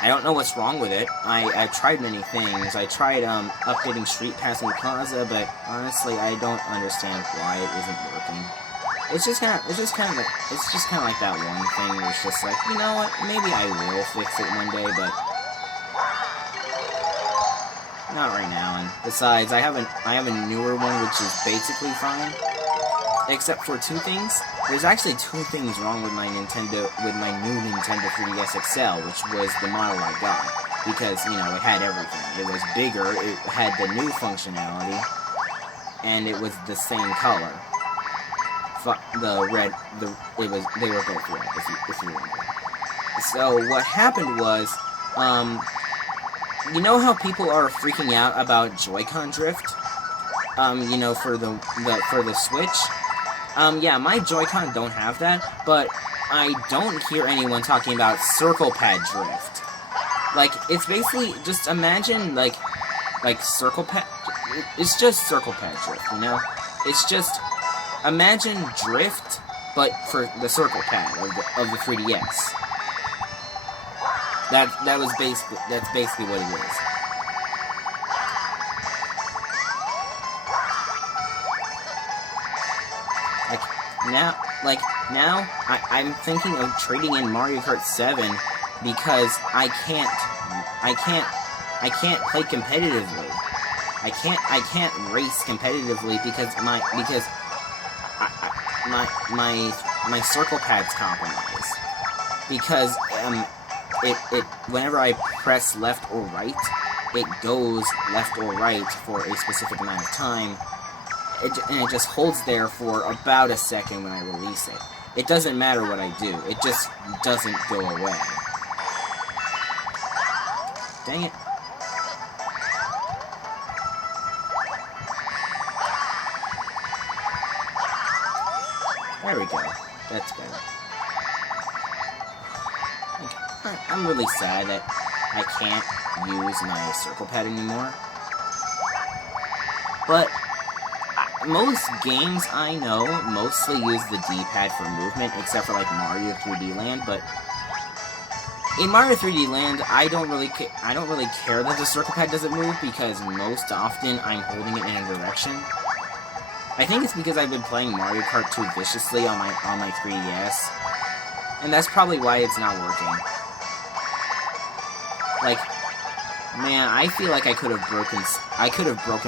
I don't know what's wrong with it. I've tried many things. I tried updating Street Pass and Plaza, but honestly, I don't understand why it isn't working. It's just kind of like that one thing where it's just like, you know what? Maybe I will fix it one day, but not right now. And besides, I have a newer one which is basically fine, except for two things. There's actually two things wrong with my new Nintendo 3DS XL, which was the model I got, because you know it had everything. It was bigger, it had the new functionality, and it was the same color. They were both red, if you remember. So what happened was, you know how people are freaking out about Joy-Con drift? You know, for the Switch. Yeah, my Joy-Con don't have that, but I don't hear anyone talking about circle pad drift. Like, it's basically, just imagine, like circle pad, it's just circle pad drift, you know? It's just, imagine drift, but for the circle pad of the 3DS. That's basically what it is. Now, I'm thinking of trading in Mario Kart 7 because I can't play competitively. I can't race competitively because my circle pad's compromised. Because it whenever I press left or right, it goes left or right for a specific amount of time. And it just holds there for about a second when I release it. It doesn't matter what I do, it just doesn't go away. Dang it. There we go. That's better. Okay. I'm really sad that I can't use my circle pad anymore. But most games I know mostly use the D-pad for movement, except for like Mario 3D Land. But in Mario 3D Land, I don't really care that the circle pad doesn't move, because most often I'm holding it in a direction. I think it's because I've been playing Mario Kart too viciously on my 3DS, and that's probably why it's not working. Like, man, I feel like I could have broken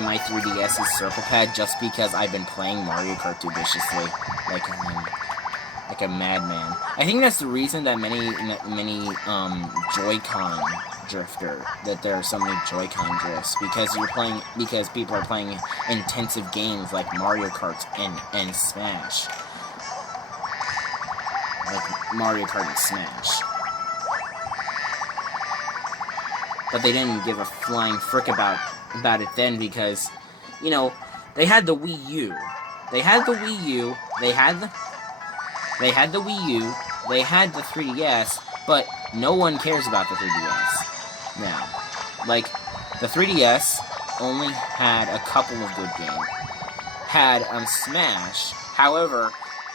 my 3DS's circle pad just because I've been playing Mario Kart too viciously, like a madman. I think that's the reason that many Joy-Con drifter, that there are so many Joy-Con drifts, because people are playing intensive games like Mario Kart and Smash. Like Mario Kart and Smash. But they didn't give a flying frick about it then, because, you know, they had the Wii U. They had the Wii U, they had the Wii U, they had the 3DS, but no one cares about the 3DS now. Like, the 3DS only had a couple of good games. Had Smash, however,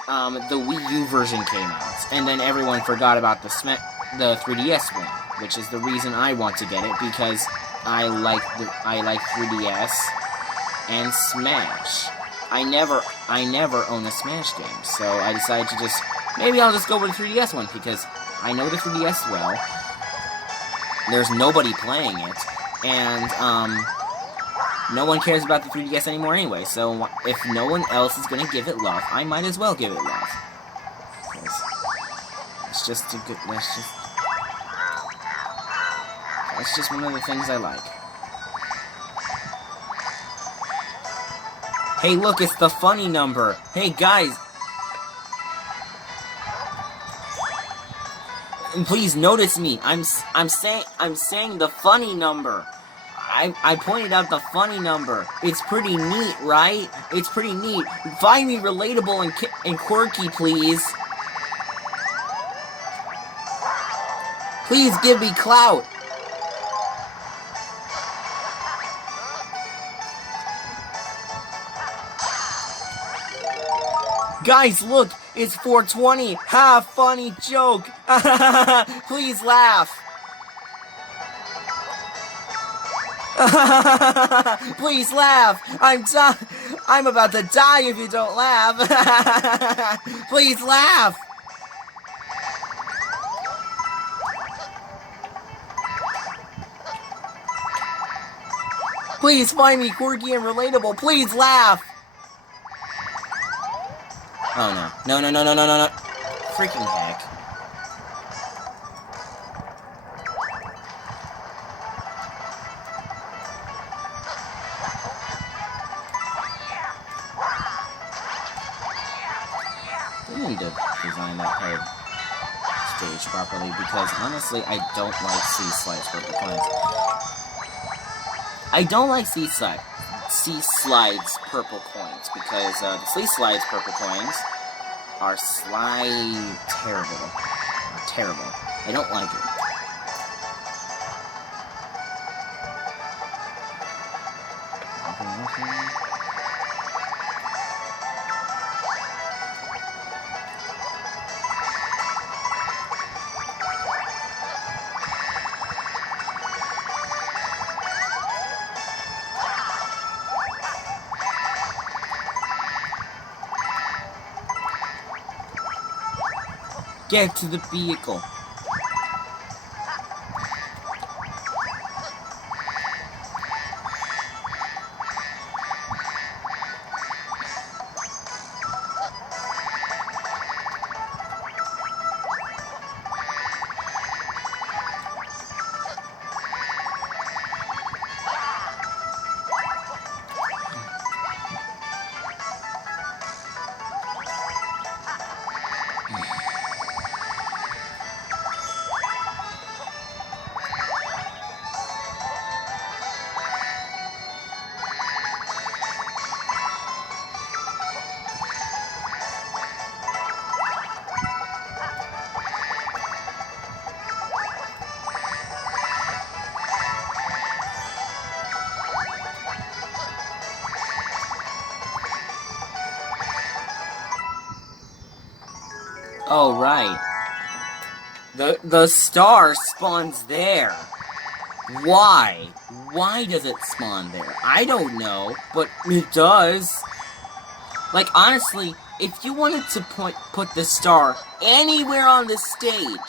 the Wii U version came out, and then everyone forgot about the 3DS one, which is the reason I want to get it, because I like 3DS and Smash. I never own a Smash game, so I decided to maybe I'll just go with the 3DS one, because I know the 3DS well. There's nobody playing it, and no one cares about the 3DS anymore anyway, so if no one else is gonna give it love, I might as well give it love. It's just a good, that's just one of the things I like. Hey, look, it's the funny number. Hey, guys. Please notice me. I'm saying the funny number. I pointed out the funny number. It's pretty neat, right? It's pretty neat. Find me relatable and quirky, please. Please give me clout. Guys, look, it's 420. Ha, funny joke. Please laugh. Please laugh! I'm about to die if you don't laugh! Please laugh! Please find me quirky and relatable. Please laugh! Oh no. No, no, no, no, no, no, no. Freaking heck. They need to design that whole stage properly because honestly, I don't like sea slides purple coins. I don't like sea slides purple coins because the sea slides purple coins are terrible. Terrible. I don't like it. Get to the vehicle. Oh, right. The star spawns there. Why? Why does it spawn there? I don't know, but it does. Like, honestly, if you wanted to put the star anywhere on the stage,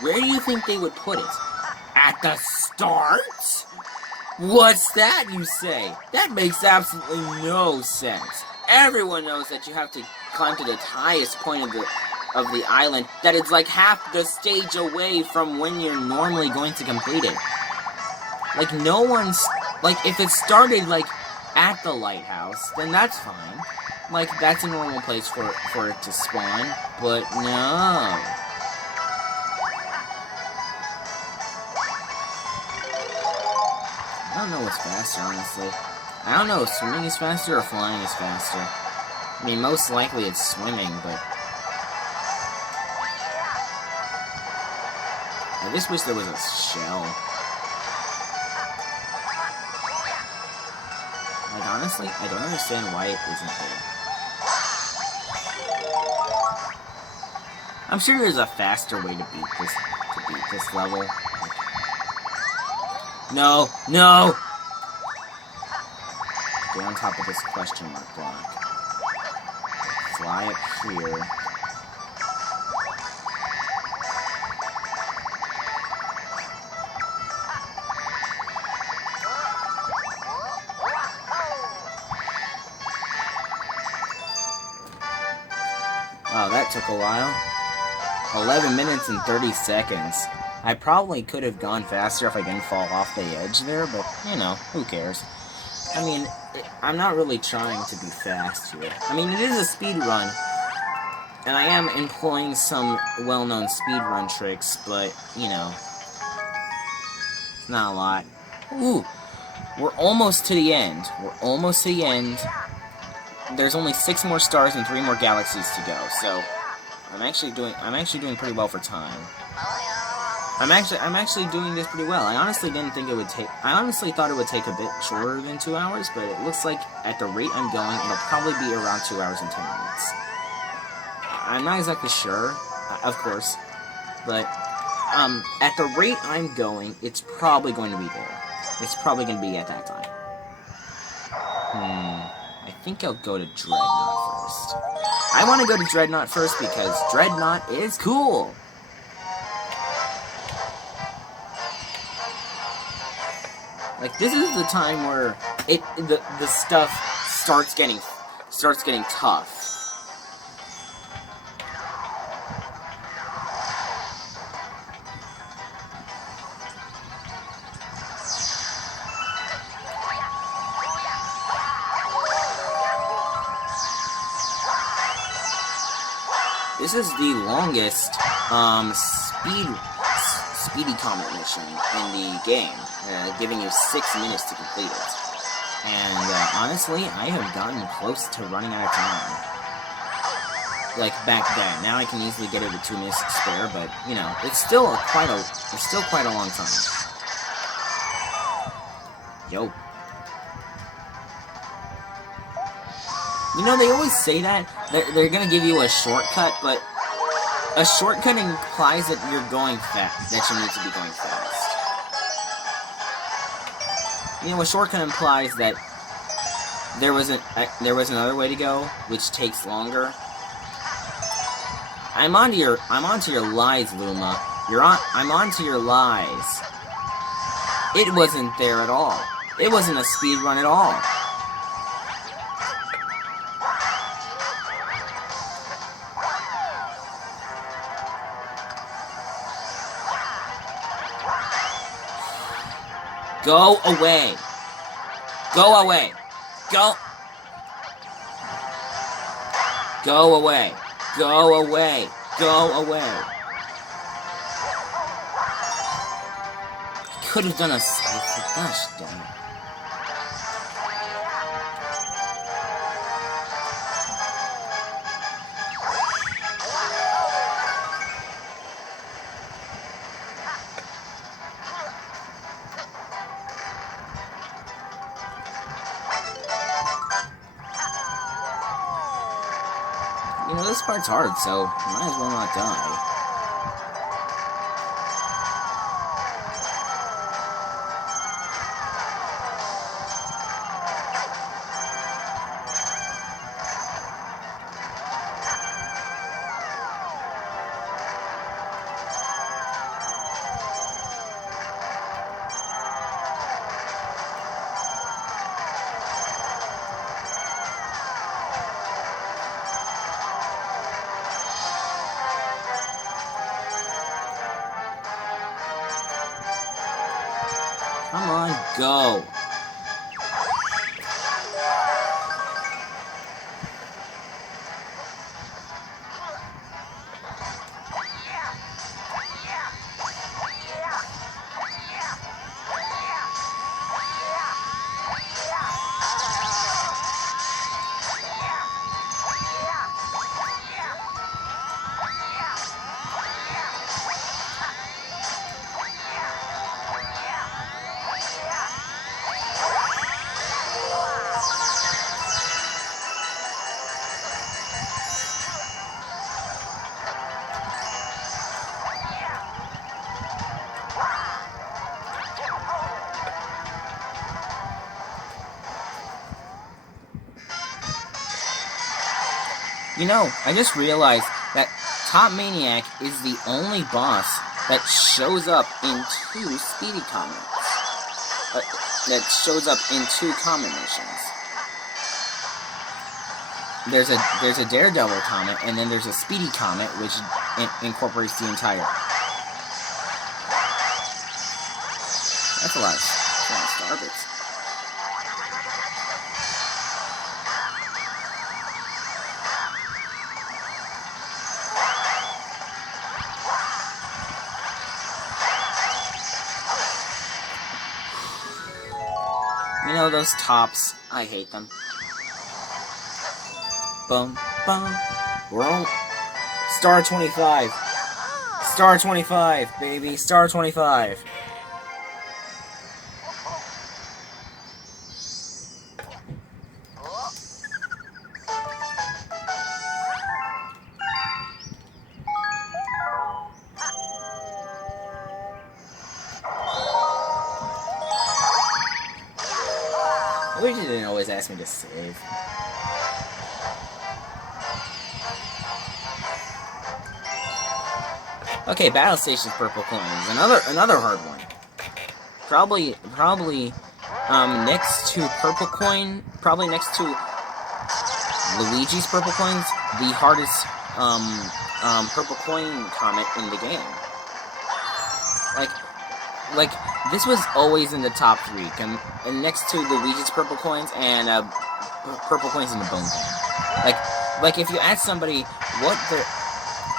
where do you think they would put it? At the start? What's that, you say? That makes absolutely no sense. Everyone knows that you have to climb to the highest point of the island, that it's like half the stage away from when you're normally going to complete it. Like, no one's... Like, if it started, like, at the lighthouse, then that's fine. Like, that's a normal place for it to spawn, but no. I don't know what's faster, honestly. I don't know if swimming is faster or flying is faster. I mean, most likely it's swimming, but... I just wish there was a shell. Like, honestly, I don't understand why it isn't there. I'm sure there's a faster way to beat this level. Like, no! No! Get on top of this question mark block. Fly up here. Wow, that took a while. 11 minutes and 30 seconds. I probably could have gone faster if I didn't fall off the edge there, but, you know, who cares? I mean, I'm not really trying to be fast here. I mean, it is a speed run, and I am employing some well-known speedrun tricks, but, you know, not a lot. Ooh, we're almost to the end. We're almost to the end. There's only 6 more stars and 3 more galaxies to go, so I'm actually doing pretty well for time. I'm actually doing this pretty well. I honestly didn't think it would take... I honestly thought it would take a bit shorter than 2 hours, but it looks like at the rate I'm going, it'll probably be around 2 hours and 10 minutes. I'm not exactly sure, of course, but at the rate I'm going, it's probably going to be there. It's probably gonna be at that time. I think I'll go to Dreadnought first. I want to go to Dreadnought first because Dreadnought is cool. Like, this is the time where the stuff starts getting tough. This is the longest speedy Comet mission in the game, giving you 6 minutes to complete it. And honestly, I have gotten close to running out of time. Like back then. Now I can easily get it with 2 minutes to spare, but you know, it's still quite a long time. Yo. You know, they always say that they're gonna give you a shortcut, but a shortcut implies that you're going fast, that you need to be going fast. You know, a shortcut implies that there was another way to go, which takes longer. I'm onto your lies, Luma. I'm onto your lies. It wasn't there at all. It wasn't a speed run at all. Go away. Go away. Go. Go away. Go away. Go away. I could have done a safe. Gosh dang it. You know, this part's hard, so might as well not die. Come on, go. You know, I just realized that Top Maniac is the only boss that shows up in 2 Speedy Comets. That shows up in 2 Comet missions. There's a Daredevil Comet, and then there's a Speedy Comet, which incorporates the entire. That's a lot of star bits. You know those tops? I hate them. Bum, bum. We're on Star 25. Star 25, baby. Star 25. Luigi didn't always ask me to save. Okay, Battle Station's purple coins. Another hard one. Probably next to purple coin, probably next to Luigi's purple coins, the hardest purple coin comet in the game. Like this was always in the top 3, and next to Luigi's purple coins and purple coins in the bone coin. Like if you ask somebody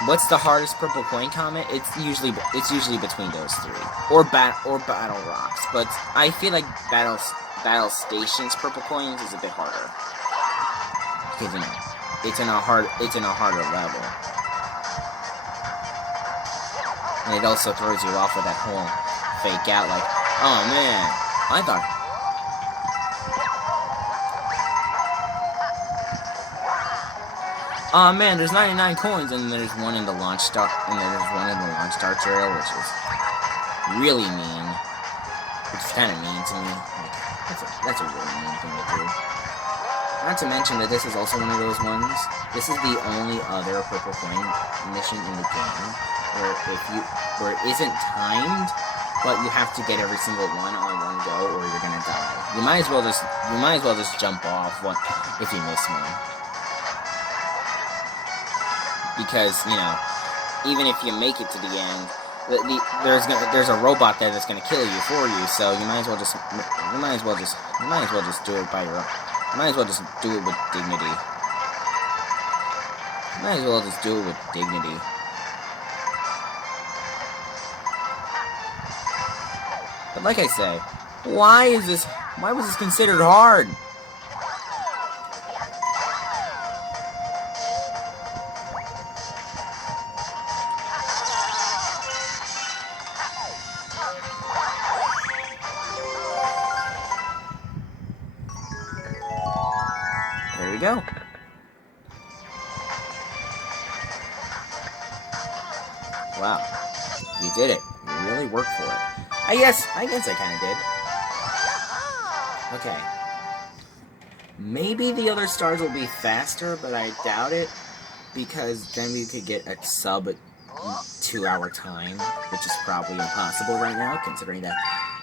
what's the hardest purple coin comet, it's usually between those 3 or Battle Rocks. But I feel like Battle Station's purple coins is a bit harder because it's in a harder level, and it also throws you off with that whole fake out. Like, oh man, I thought. Oh man, there's 99 coins, and there's one in the launch star, trail, which is really mean. Which is kind of mean to me. Like, that's a really mean thing to do. Not to mention that this is also one of those ones. This is the only other purple coin mission in the game where it isn't timed, but you have to get every single one on one go, or you're gonna die. You might as well just jump off if you miss one. Because, you know, even if you make it to the end, there's a robot there that's gonna kill you for you. So you might as well just do it by your own. You might as well just do it with dignity. But like I say, why was this considered hard? There we go. Wow. You did it. You really worked for it. I guess I kind of did. Okay. Maybe the other stars will be faster, but I doubt it, because then we could get a sub 2-hour time, which is probably impossible right now, considering that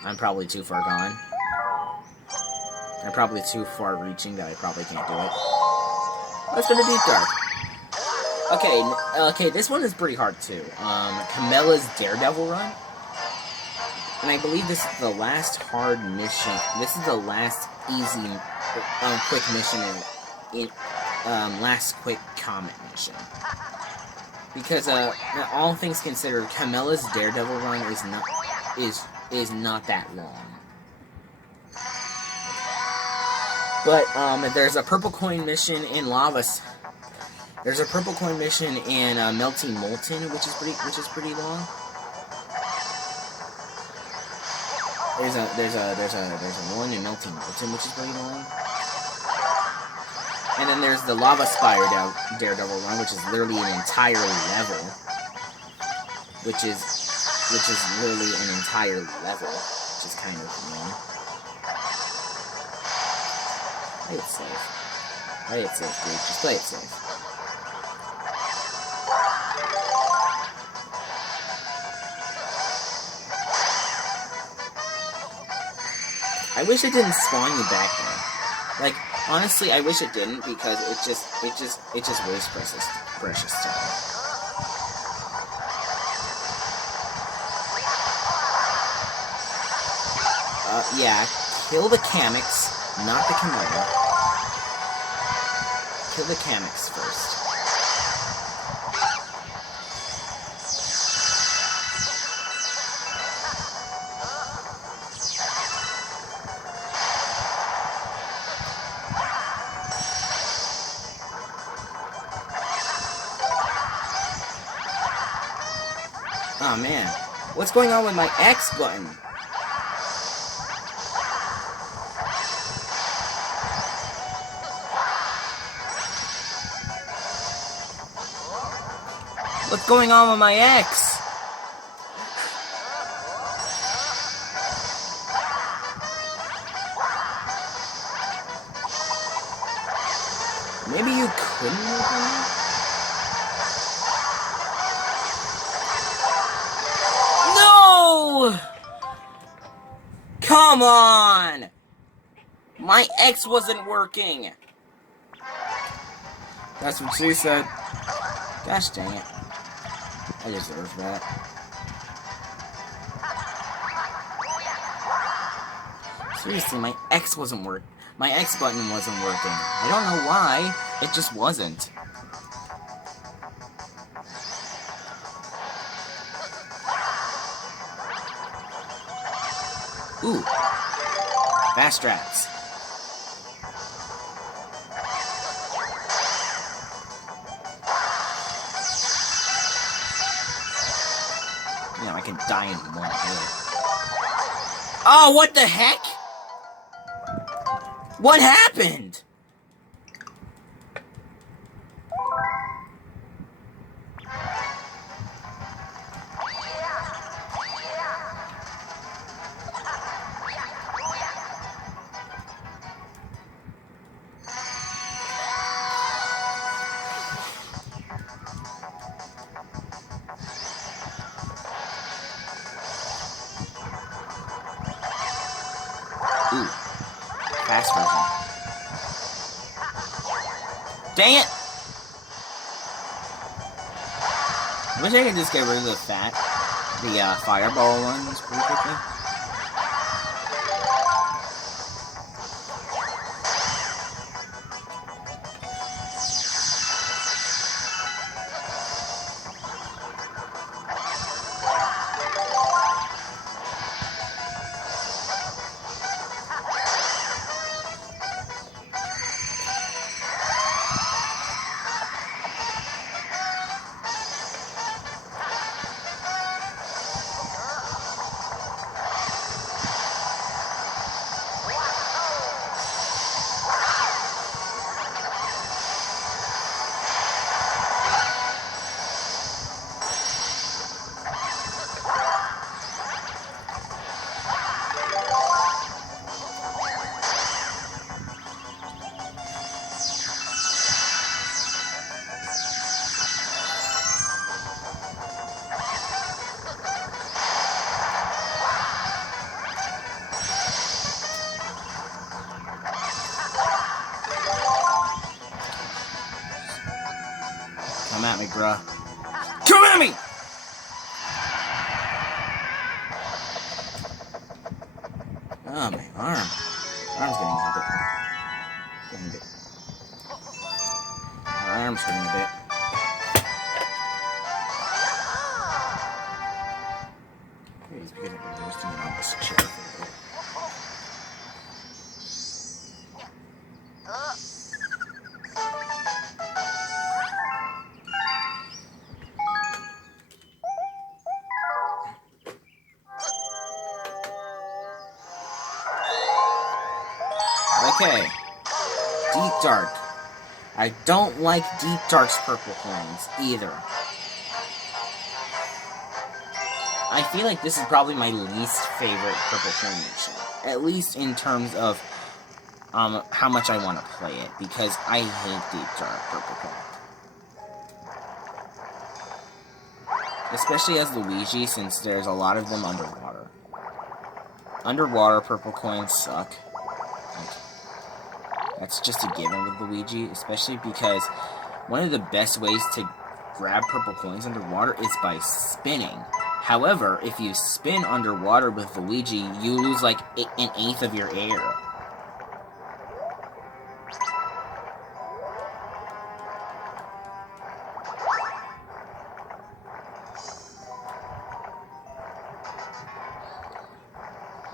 I'm probably too far gone. I'm probably too far reaching that I probably can't do it. Let's go to Deep Dark. Okay, this one is pretty hard too. Camilla's Daredevil run. And I believe this is the last hard mission. This is the last easy, quick mission in last quick Comet mission. Because all things considered, Camilla's Daredevil run is not that long. But there's a purple coin mission in There's a purple coin mission in Melting Molten, which is pretty long. There's a one in Melting Molten, which is pretty long. And then there's the Lava Spire Daredevil run, which is literally an entire level. Which is literally an entire level, which is kind of mean. Play it safe. Play it safe, dude. Just play it safe. I wish it didn't spawn you back there. Like, honestly, I wish it didn't, because it just wastes precious time. Yeah, kill the Kameks, not the Camilla. Kill the Kameks first. Oh man, what's going on with my X button? What's going on with my X? Maybe you couldn't open it? No! Come on! My X wasn't working! That's what she said. Gosh dang it. I deserve that. Seriously, my X wasn't working. My X button wasn't working. I don't know why. It just wasn't. Ooh. Fast traps. Yeah, I can die in one hit. Oh, what the heck? What happened? Ooh. Fast version. Dang it! I wish I could just get rid of the fireball ones pretty quickly. Come at me, bruh. Come at me! Oh, my arm. Arm's getting a bit. My arm's hurting a bit. Maybe it's because I've been roasting it on this chair for a bit. Okay. Deep Dark. I don't like Deep Dark's purple coins, either. I feel like this is probably my least favorite purple combination. At least in terms of how much I want to play it, because I hate Deep Dark purple coin. Especially as Luigi, since there's a lot of them underwater. Underwater purple coins suck. That's just a given with Luigi, especially because one of the best ways to grab purple coins underwater is by spinning. However, if you spin underwater with Luigi, you lose like an eighth of your air.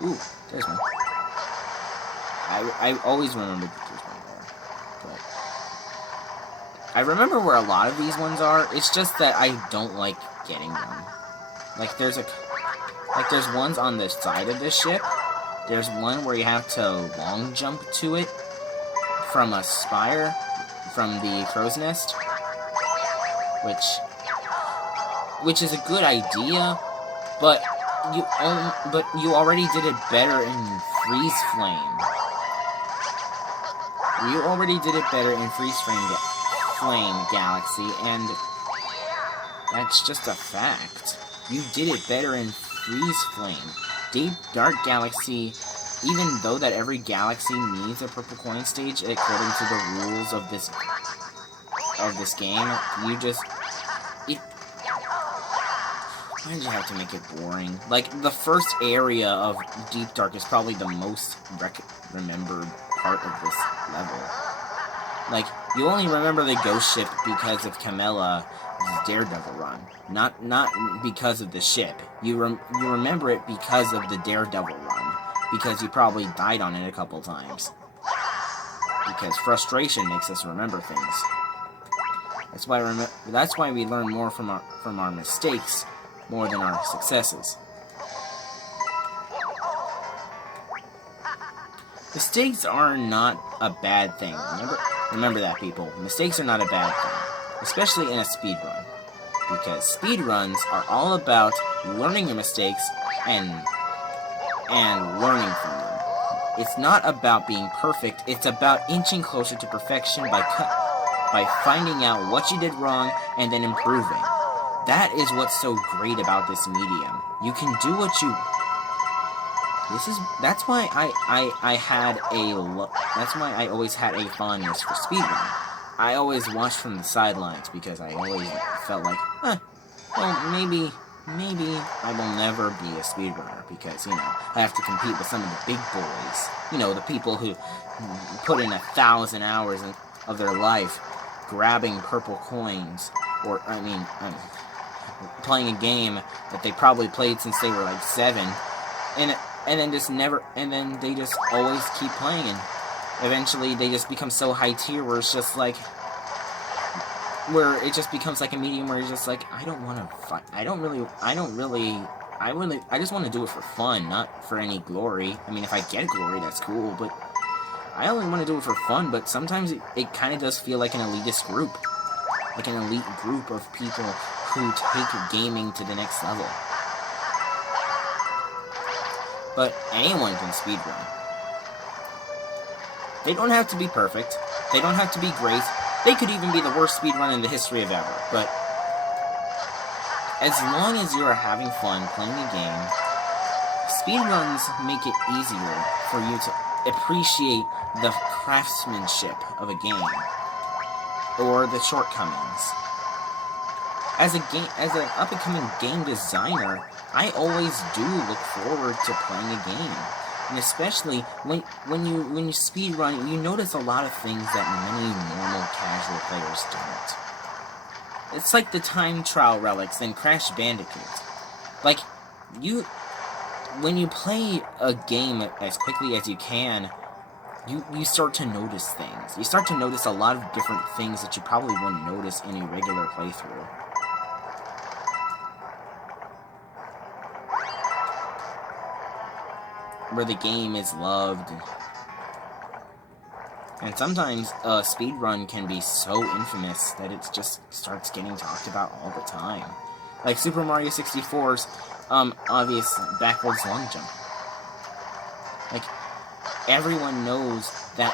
Ooh, there's one. I always remember that there's one there. But I remember where a lot of these ones are. It's just that I don't like getting them. Like there's ones on the side of this ship. There's one where you have to long jump to it from a spire from the crow's nest, which is a good idea, but you already did it better in Freeze Flame. You already did it better in Flame Galaxy, and that's just a fact. You did it better in Freeze Flame. Deep Dark Galaxy, even though that every galaxy needs a purple coin stage according to the rules of this game, you just... Why did you have to make it boring? Like, the first area of Deep Dark is probably the most remembered part of this level. Like, you only remember the ghost ship because of Camella's Daredevil run. Not because of the ship. You remember it because of the Daredevil run. Because you probably died on it a couple times. Because frustration makes us remember things. That's why we learn more from our mistakes more than our successes. Mistakes are not a bad thing. Remember that, people. Mistakes are not a bad thing, especially in a speedrun, because speedruns are all about learning your mistakes and learning from them. It's not about being perfect. It's about inching closer to perfection by finding out what you did wrong and then improving. That is what's so great about this medium. You can do what you... That's why I always had a fondness for speedrun. I always watched from the sidelines because I always felt like, well, maybe I will never be a speedrunner because, I have to compete with some of the big boys. The people who put in 1,000 hours of their life grabbing purple coins, or, playing a game that they probably played since they were like 7, and then they just always keep playing, and eventually they just become so high tier where it's just like, where it just becomes like a medium where you're just like, I don't want to fight, I just want to do it for fun, not for any glory. I mean, if I get glory, that's cool, but I only want to do it for fun. But sometimes it kind of does feel like an elitist group, like an elite group of people who take gaming to the next level. But anyone can speedrun. They don't have to be perfect. They don't have to be great. They could even be the worst speedrun in the history of ever. But as long as you are having fun playing a game, speedruns make it easier for you to appreciate the craftsmanship of a game or the shortcomings. As an up-and-coming game designer, I always do look forward to playing a game. And especially when you speedrun, you notice a lot of things that many normal casual players don't. It's like the time trial relics in Crash Bandicoot. Like, when you play a game as quickly as you can, you start to notice things. You start to notice a lot of different things that you probably wouldn't notice in a regular playthrough. Where the game is loved. And sometimes a speedrun can be so infamous that it just starts getting talked about all the time. Like Super Mario 64's obvious backwards long jump. Like, everyone knows that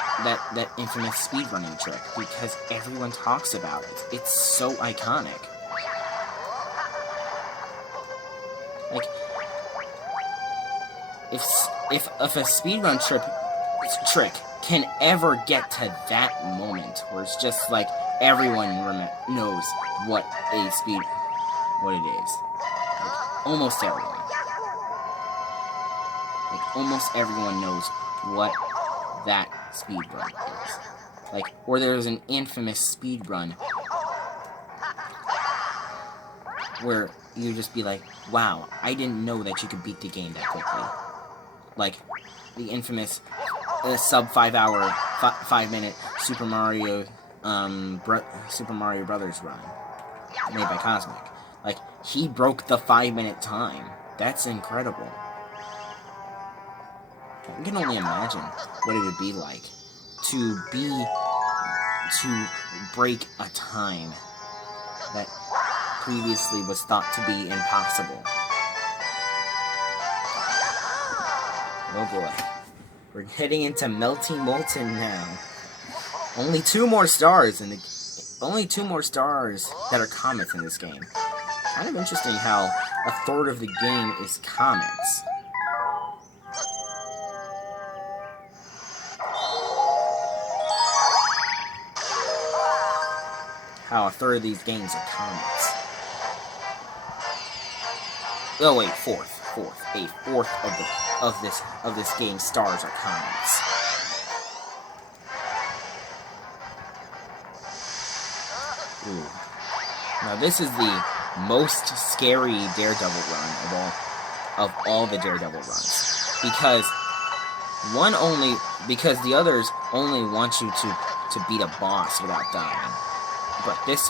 infamous speedrunning trick because everyone talks about it. It's so iconic. Like, if a speedrun trick can ever get to that moment where it's just like everyone knows what it is. Like, almost everyone. Like, almost everyone knows what that speedrun is. Like, or there's an infamous speedrun where you just be like, wow, I didn't know that you could beat the game that quickly. Like, the infamous sub 5-hour, 5-minute Super Mario Brothers run made by Cosmic. Like, he broke the 5-minute time. That's incredible. I can only imagine what it would be like to break a time that previously was thought to be impossible. Oh boy. We're heading into Melting Molten now. Only 2 more stars in the... Only 2 more stars that are comets in this game. Kind of interesting how a third of the game is comets. How a third of these games are comets. Oh wait, fourth. A fourth of this game's stars are comets. Ooh. Now this is the most scary Daredevil run of all the Daredevil runs, because the others only want you to beat a boss without dying, but this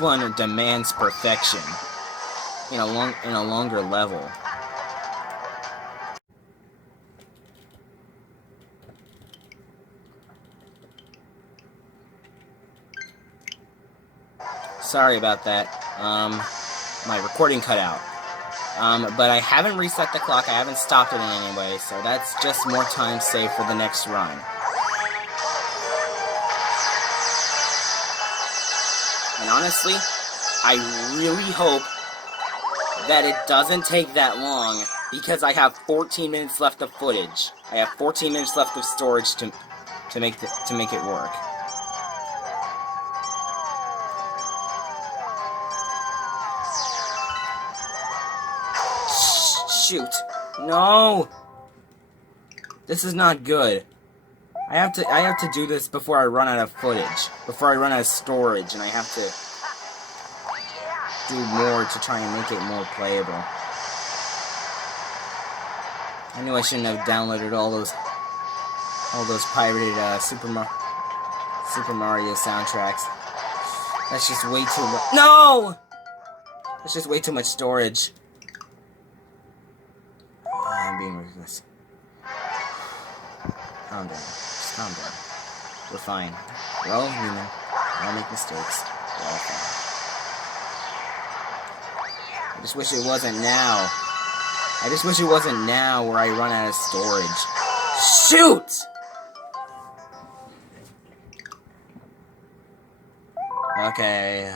one demands perfection in a longer level. Sorry about that. My recording cut out. But I haven't reset the clock, I haven't stopped it in any way, so that's just more time saved for the next run. And honestly, I really hope that it doesn't take that long, because I have 14 minutes left of footage. I have 14 minutes left of storage to make it work. Shoot. No! This is not good. I have to do this before I run out of footage. Before I run out of storage, and I have to do more to try and make it more playable. I knew I shouldn't have downloaded all those pirated Super Mario soundtracks. That's just way too much. No! That's just way too much storage. I'm being ridiculous. Calm down. Just calm down. We're fine. We're all human. We all make mistakes. We're all fine. I just wish it wasn't now. I just wish it wasn't now where I run out of storage. Shoot! Okay.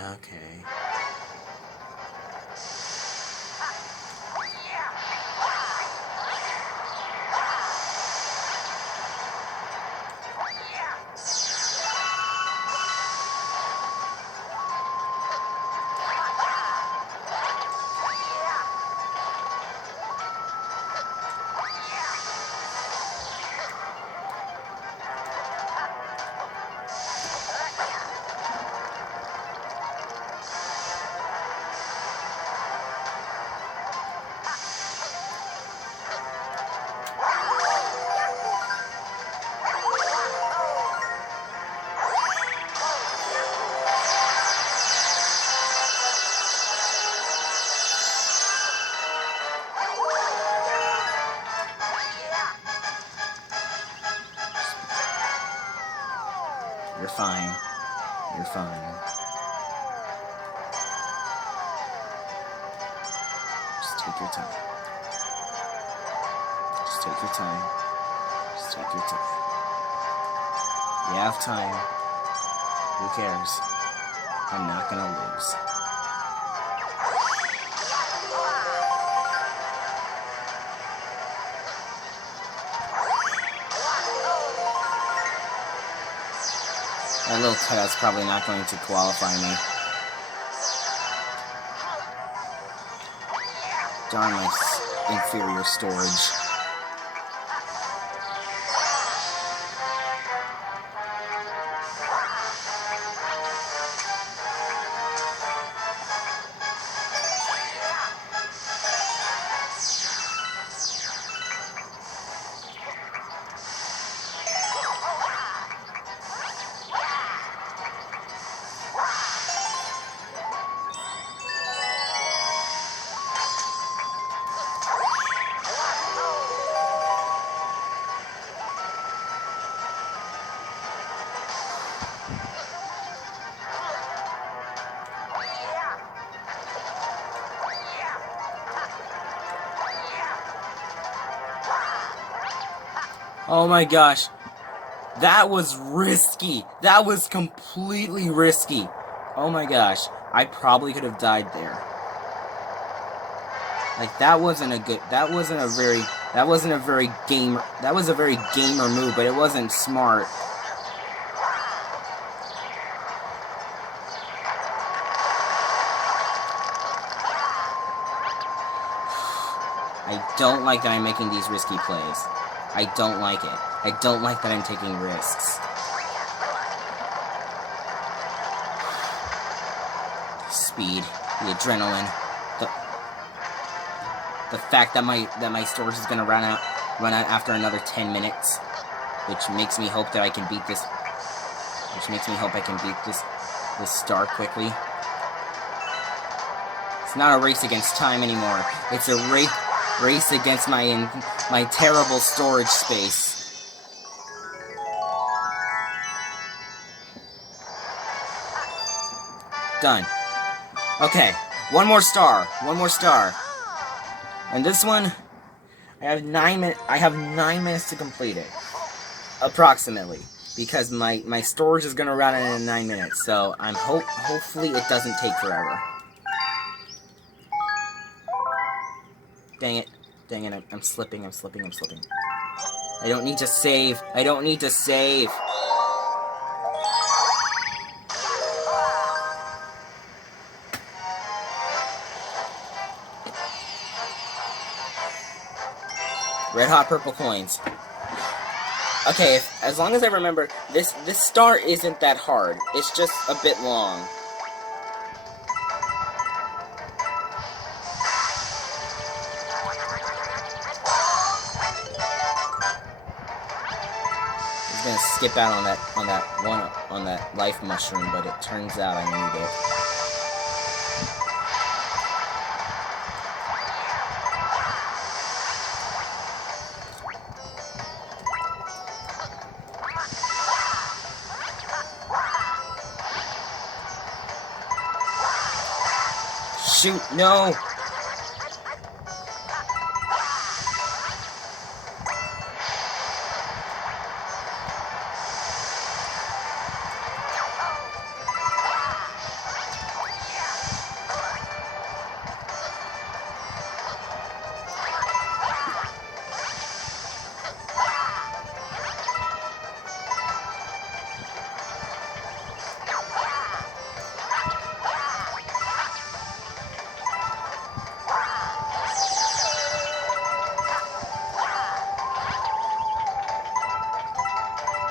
You're fine. You're fine. Just take your time. Just take your time. Just take your time. You have time. Who cares? I'm not gonna lose. That little cutout's probably not going to qualify me. Darn my inferior storage. Oh my gosh. That was risky. That was completely risky. Oh my gosh. I probably could have died there. Like, that was a very gamer move, but it wasn't smart. I don't like that I'm making these risky plays. I don't like it. I don't like that I'm taking risks. Speed, the adrenaline, the fact that my storage is gonna run out after another 10 minutes, which makes me hope that I can beat this. This star quickly. It's not a race against time anymore. It's a race against my terrible storage space. Done. Okay, one more star. And this one, I have 9 minutes to complete it, approximately, because my storage is gonna run out in 9 minutes. So I'm hopefully it doesn't take forever. Dang it, I'm slipping. I don't need to save. Red hot purple coins. Okay, as long as I remember, this star isn't that hard. It's just a bit long. I was gonna skip out on that life mushroom, but it turns out I need it. Shoot, no!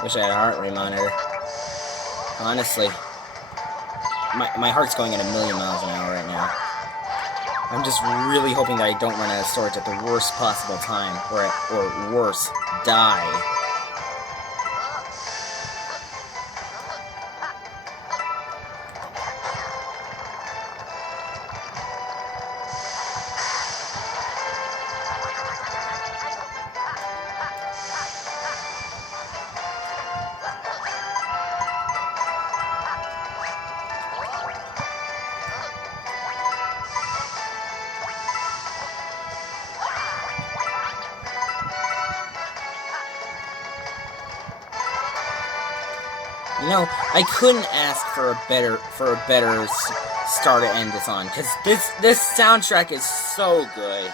Wish I had a heart rate monitor. Honestly, my heart's going at 1,000,000 miles an hour right now. I'm just really hoping that I don't run out of storage at the worst possible time, or worse, die. You know, I couldn't ask for a better star to end this on, because this soundtrack is so good.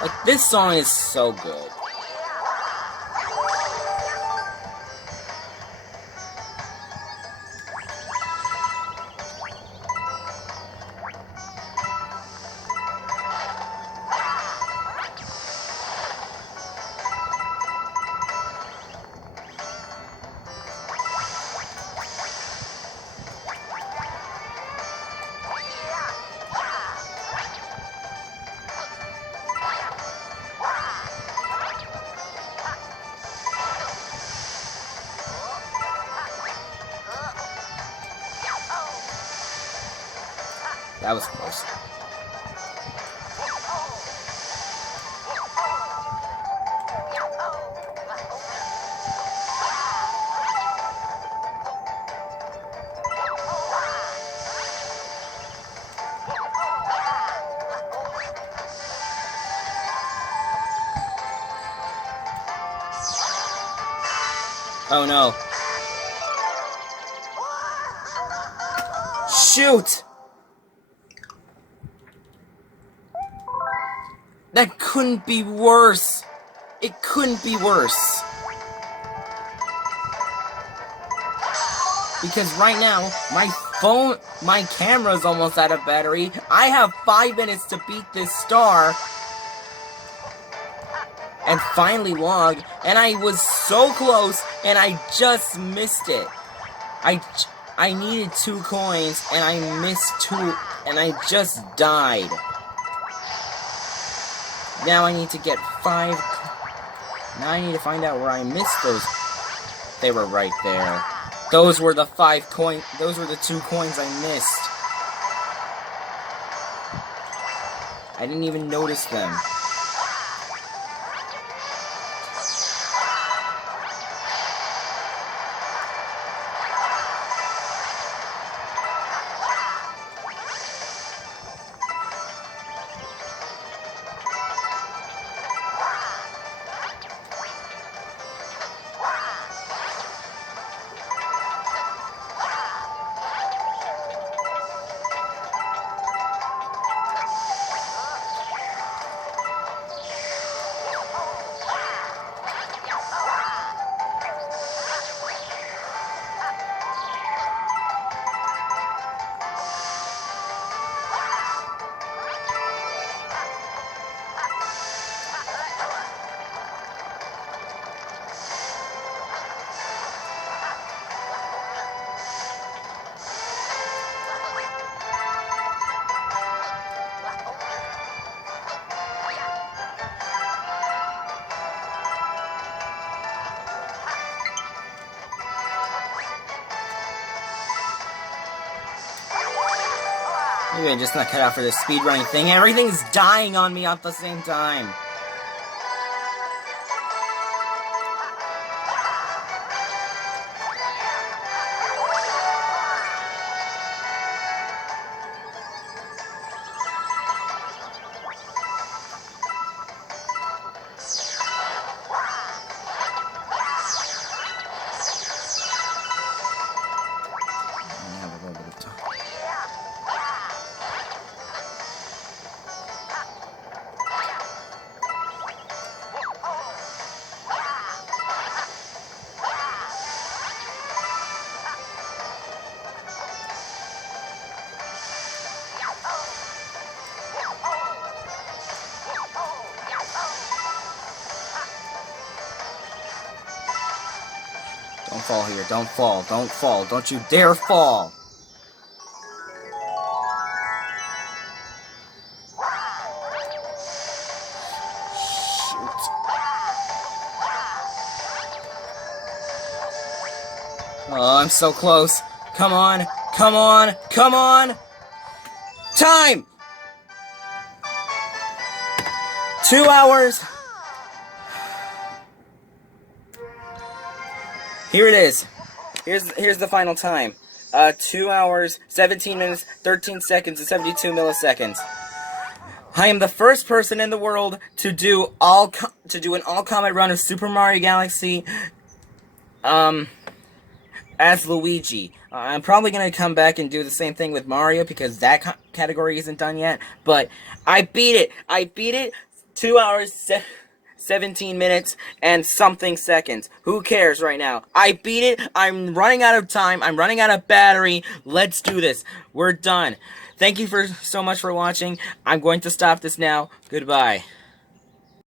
Like, this song is so good. That was close. Oh no. Shoot! That couldn't be worse. It couldn't be worse. Because right now, my camera's almost out of battery. I have 5 minutes to beat this star. And finally log. And I was so close, and I just missed it. I needed 2 coins, and I missed 2, and I just died. Now I need to get 5. Now I need to find out where I missed those. They were right there. Those were the 5 coins. Those were the 2 coins I missed. I didn't even notice them. Maybe I'm just not cut out for this speedrunning thing. Everything's dying on me at the same time. Don't fall here. Don't fall. Don't fall. Don't you dare fall. Shoot. Oh, I'm so close. Come on. Come on. Come on. Time! 2 hours. Here it is. Here's the final time. 2 hours, 17 minutes, 13 seconds, and 72 milliseconds. I am the first person in the world to do an all Comet run of Super Mario Galaxy as Luigi. I'm probably gonna come back and do the same thing with Mario because that category isn't done yet. But I beat it. I beat it. 2 hours, 17 minutes and something seconds. Who cares right now? I beat it. I'm running out of time. I'm running out of battery. Let's do this. We're done. Thank you so much for watching. I'm going to stop this now. Goodbye.